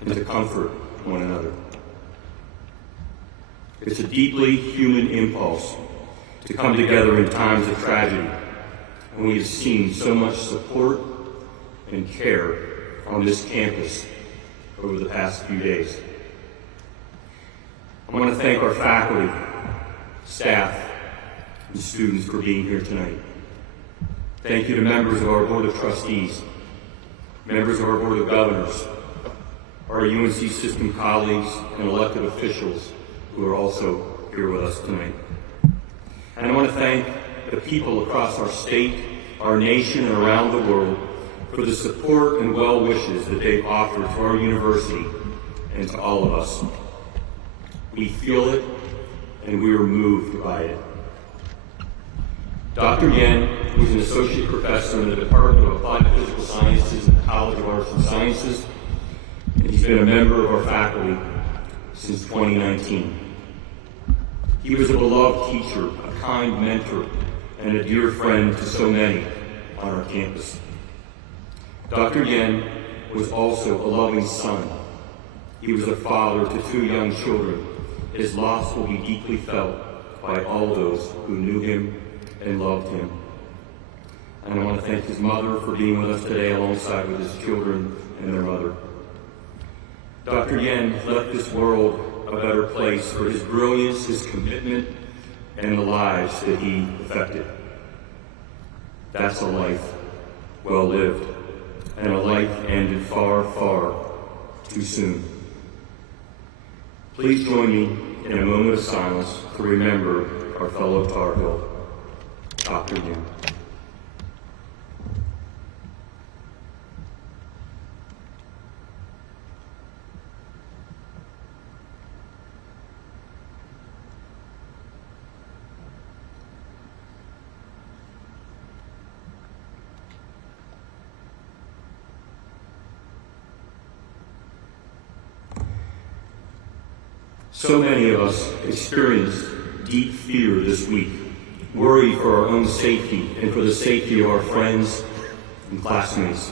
and to comfort one another. It's a deeply human impulse to come together in times of tragedy, and we have seen so much support and care on this campus over the past few days. I want to thank our faculty, staff, and students for being here tonight. Thank you to members of our Board of Trustees, members of our Board of Governors, our UNC system colleagues, and elected officials who are also here with us tonight. And I want to thank the people across our state, our nation, and around the world for the support and well wishes that they've offered to our university and to all of us. We feel it, and we are moved by it. Dr. Yan, who's an associate professor in the Department of Applied Physical Sciences at the College of Arts and Sciences, and he's been a member of our faculty since 2019. He was a beloved teacher, a kind mentor, and a dear friend to so many on our campus. Dr. Yan was also a loving son. He was a father to 2 young children. His loss will be deeply felt by all those who knew him and loved him. And I want to thank his mother for being with us today alongside with his children and their mother. Dr. Yan left this world a better place for his brilliance, his commitment, and the lives that he affected. That's a life well lived, and a life ended far, far too soon. Please join me in a moment of silence to remember our fellow Tar Heel, Dr. Yan. So many of us experienced deep fear this week, worried for our own safety and for the safety of our friends and classmates.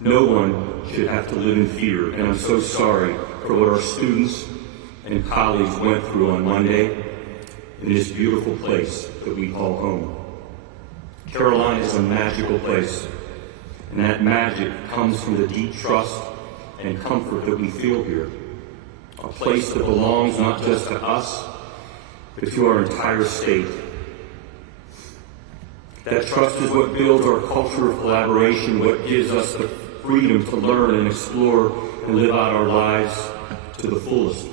No one should have to live in fear, and I'm so sorry for what our students and colleagues went through on Monday in this beautiful place that we call home. Carolina is a magical place, and that magic comes from the deep trust and comfort that we feel here. A place that belongs not just to us, but to our entire state. That trust is what builds our culture of collaboration, what gives us the freedom to learn and explore and live out our lives to the fullest.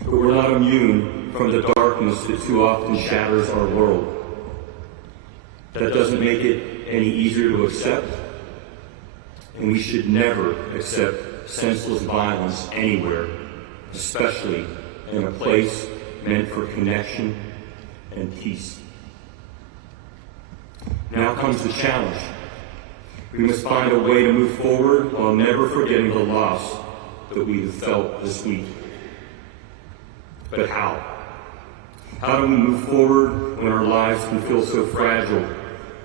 But we're not immune from the darkness that too often shatters our world. That doesn't make it any easier to accept, and we should never accept senseless violence anywhere, especially in a place meant for connection and peace. Now comes the challenge. We must find a way to move forward while never forgetting the loss that we have felt this week. But how? How do we move forward when our lives can feel so fragile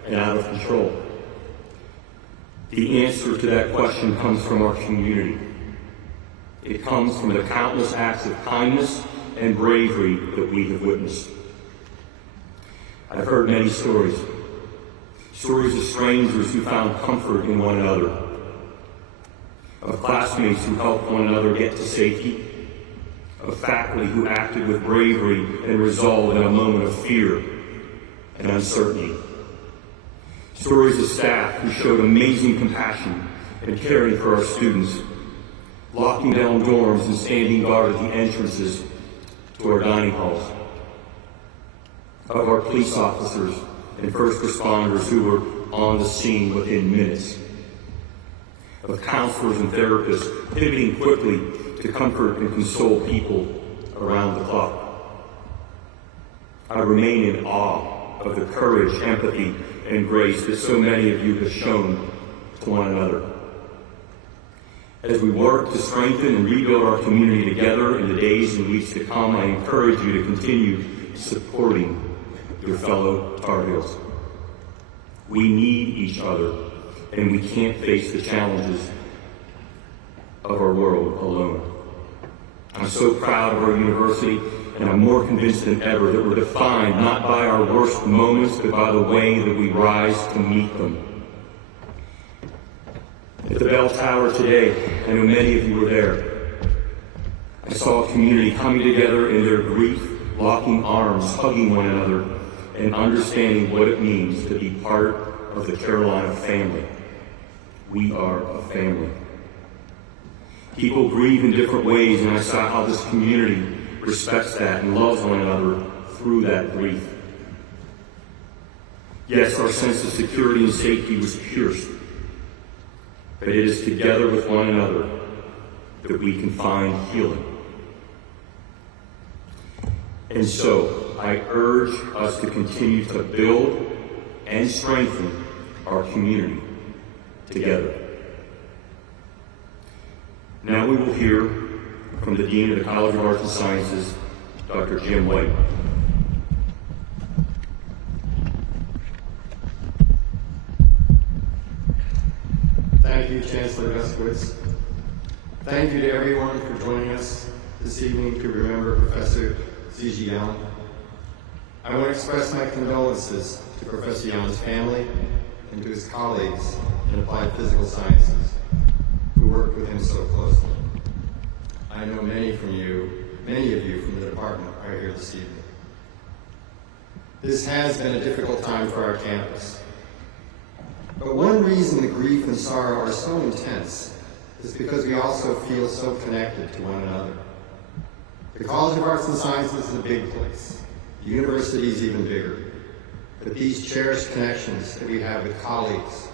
and out of control? The answer to that question comes from our community. It comes from the countless acts of kindness and bravery that we have witnessed. I've heard many stories. Stories of strangers who found comfort in one another, of classmates who helped one another get to safety, of faculty who acted with bravery and resolve in a moment of fear and uncertainty. Stories of staff who showed amazing compassion and caring for our students, locking down dorms and standing guard at the entrances to our dining halls. Of our police officers and first responders who were on the scene within minutes. Of counselors and therapists pivoting quickly to comfort and console people around the clock. I remain in awe of the courage, empathy, and grace that so many of you have shown to one another. As we work to strengthen and rebuild our community together in the days and weeks to come, I encourage you to continue supporting your fellow Tar Heels. We need each other, and we can't face the challenges of our world alone. I'm so proud of our university, and I'm more convinced than ever that we're defined not by our worst moments, but by the way that we rise to meet them. At the bell tower today, I know many of you were there. I saw a community coming together in their grief, locking arms, hugging one another, and understanding what it means to be part of the Carolina family. We are a family. People grieve in different ways, and I saw how this community respects that and loves one another through that grief. Yes, our sense of security and safety was pierced, but it is together with one another that we can find healing. And so, I urge us to continue to build and strengthen our community together. Now we will hear from the Dean of the College of Arts and Sciences, Dr. Jim White. Thank you, Chancellor Beskowitz. Thank you to everyone for joining us this evening to remember Professor Zijie Yan. I want to express my condolences to Professor Yan's family and to his colleagues in applied physical sciences who worked with him so closely. I know many of you from the department are here this evening. This has been a difficult time for our campus. But one reason the grief and sorrow are so intense is because we also feel so connected to one another. The College of Arts and Sciences is a big place. The university is even bigger. But these cherished connections that we have with colleagues,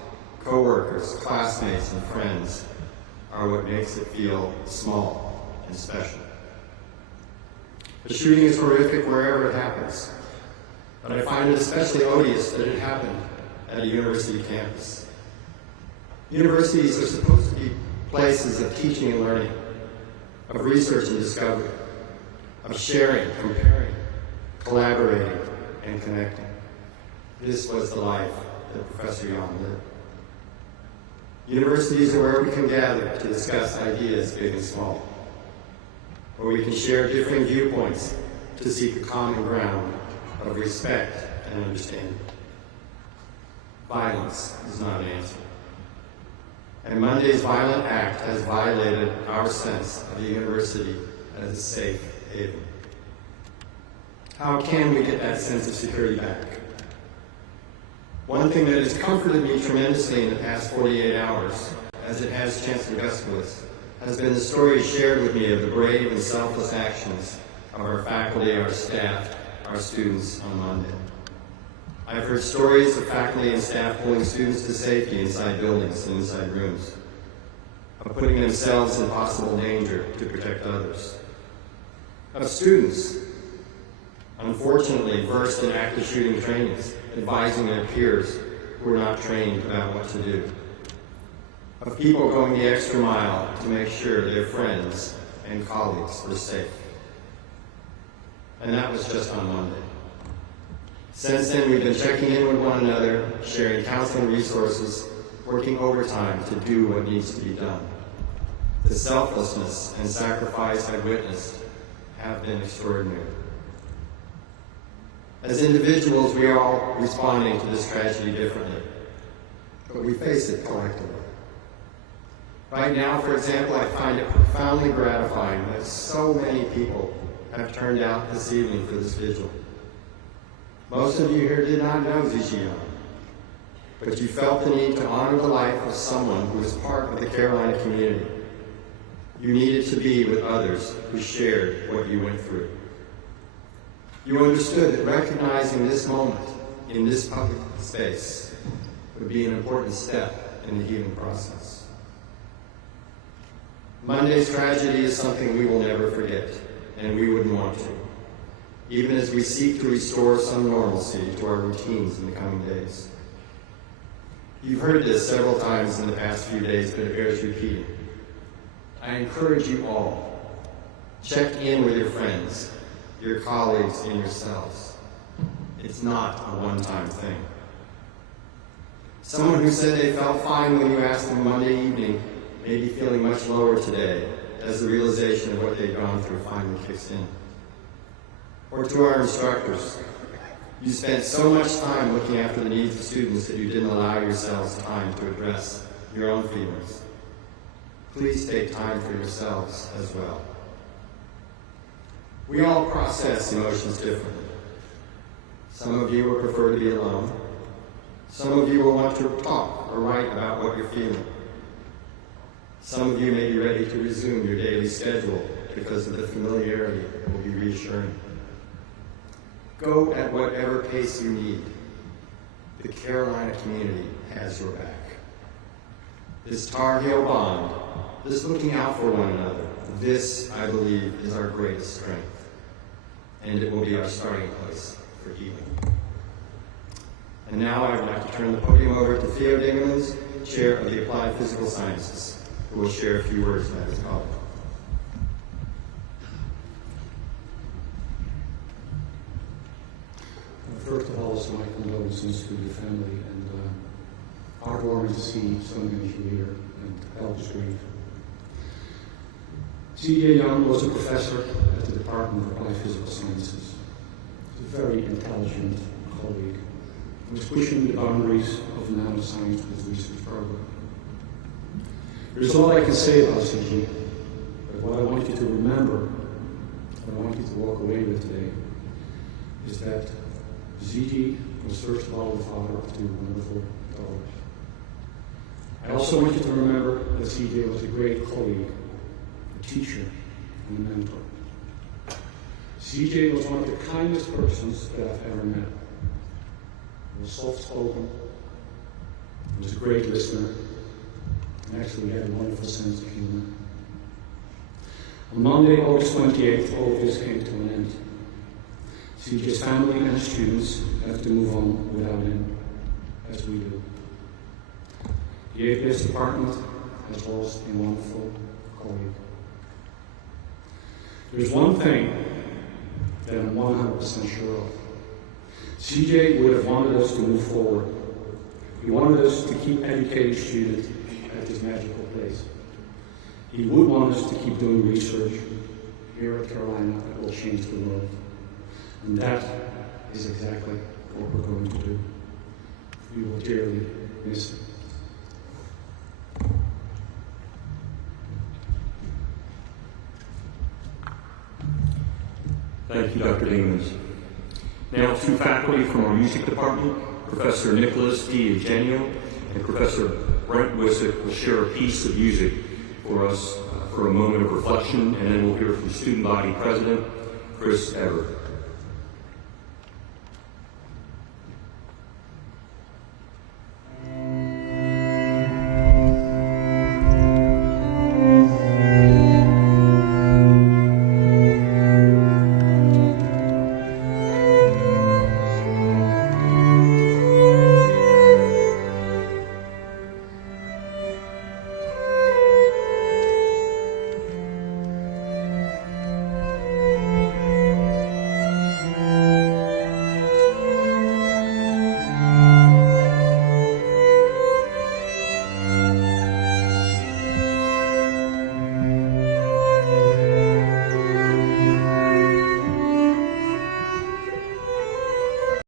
co-workers, classmates, and friends are what makes it feel small and special. The shooting is horrific wherever it happens, but I find it especially odious that it happened at a university campus. Universities are supposed to be places of teaching and learning, of research and discovery, of sharing, comparing, collaborating, and connecting. This was the life that Professor Yan lived. Universities are where we can gather to discuss ideas big and small, where we can share differing viewpoints to seek a common ground of respect and understanding. Violence is not an answer. And Monday's violent act has violated our sense of the university as a safe haven. How can we get that sense of security back? One thing that has comforted me tremendously in the past 48 hours, as it has Chancellor Beskowitz, has been the stories shared with me of the brave and selfless actions of our faculty, our staff, our students on Monday. I've heard stories of faculty and staff pulling students to safety inside buildings and inside rooms, of putting themselves in possible danger to protect others, of students, unfortunately versed in active shooting trainings, advising their peers who are not trained about what to do, of people going the extra mile to make sure their friends and colleagues were safe. And that was just on Monday. Since then, we've been checking in with one another, sharing counseling resources, working overtime to do what needs to be done. The selflessness and sacrifice I've witnessed have been extraordinary. As individuals, we are all responding to this tragedy differently, but we face it collectively. Right now, for example, I find it profoundly gratifying that so many people have turned out this evening for this vigil. Most of you here did not know Zijie Yan, but you felt the need to honor the life of someone who was part of the Carolina community. You needed to be with others who shared what you went through. You understood that recognizing this moment in this public space would be an important step in the healing process. Monday's tragedy is something we will never forget, and we wouldn't want to, even as we seek to restore some normalcy to our routines in the coming days. You've heard this several times in the past few days, but it bears repeating. I encourage you all, check in with your friends, your colleagues, and yourselves. It's not a one-time thing. Someone who said they felt fine when you asked them Monday evening may be feeling much lower today as the realization of what they've gone through finally kicks in. Or to our instructors, you spent so much time looking after the needs of students that you didn't allow yourselves time to address your own feelings. Please take time for yourselves as well. We all process emotions differently. Some of you will prefer to be alone. Some of you will want to talk or write about what you're feeling. Some of you may be ready to resume your daily schedule because of the familiarity that will be reassuring. Go at whatever pace you need. The Carolina community has your back. This Tar Heel bond, this looking out for one another, this, I believe, is our greatest strength. And it will be our starting place for healing. And now I would like to turn the podium over to Theo Dingemans, Chair of the Applied Physical Sciences, who will share a few words about his college. First of all, it's my condolences to the family, and heartwarming to see so many of you here, and help us grieve. Zijie Yan was a professor at the Department of Applied Physical Sciences. He's a very intelligent colleague. He was pushing the boundaries of nanoscience with his research program. There's a lot I can say about Zijie, but what I want you to remember, what I want you to walk away with today, is that Zijie was first of all the father of two wonderful daughters. I also want you to remember that Zijie was a great colleague, a teacher, and a mentor. Zijie was one of the kindest persons that I've ever met. He was soft-spoken, he was a great listener, and actually had a wonderful sense of humor. On Monday, August 28th, all of this came to an end. Zijie's family and students have to move on without him, as we do. The APS department has lost a wonderful colleague. There's one thing that I'm 100% sure of. Zijie would have wanted us to move forward. He wanted us to keep educating students at this magical place. He would want us to keep doing research here at Carolina that will change the world. And that is exactly what we're going to do. We will dearly miss him. Thank you, Dr. Dingemans. Now, two faculty from our music department, Professor Nicholas D. Eugenio and Professor Brent Wissick, will share a piece of music for us for a moment of reflection, and then we'll hear from Student Body President Chris Everett.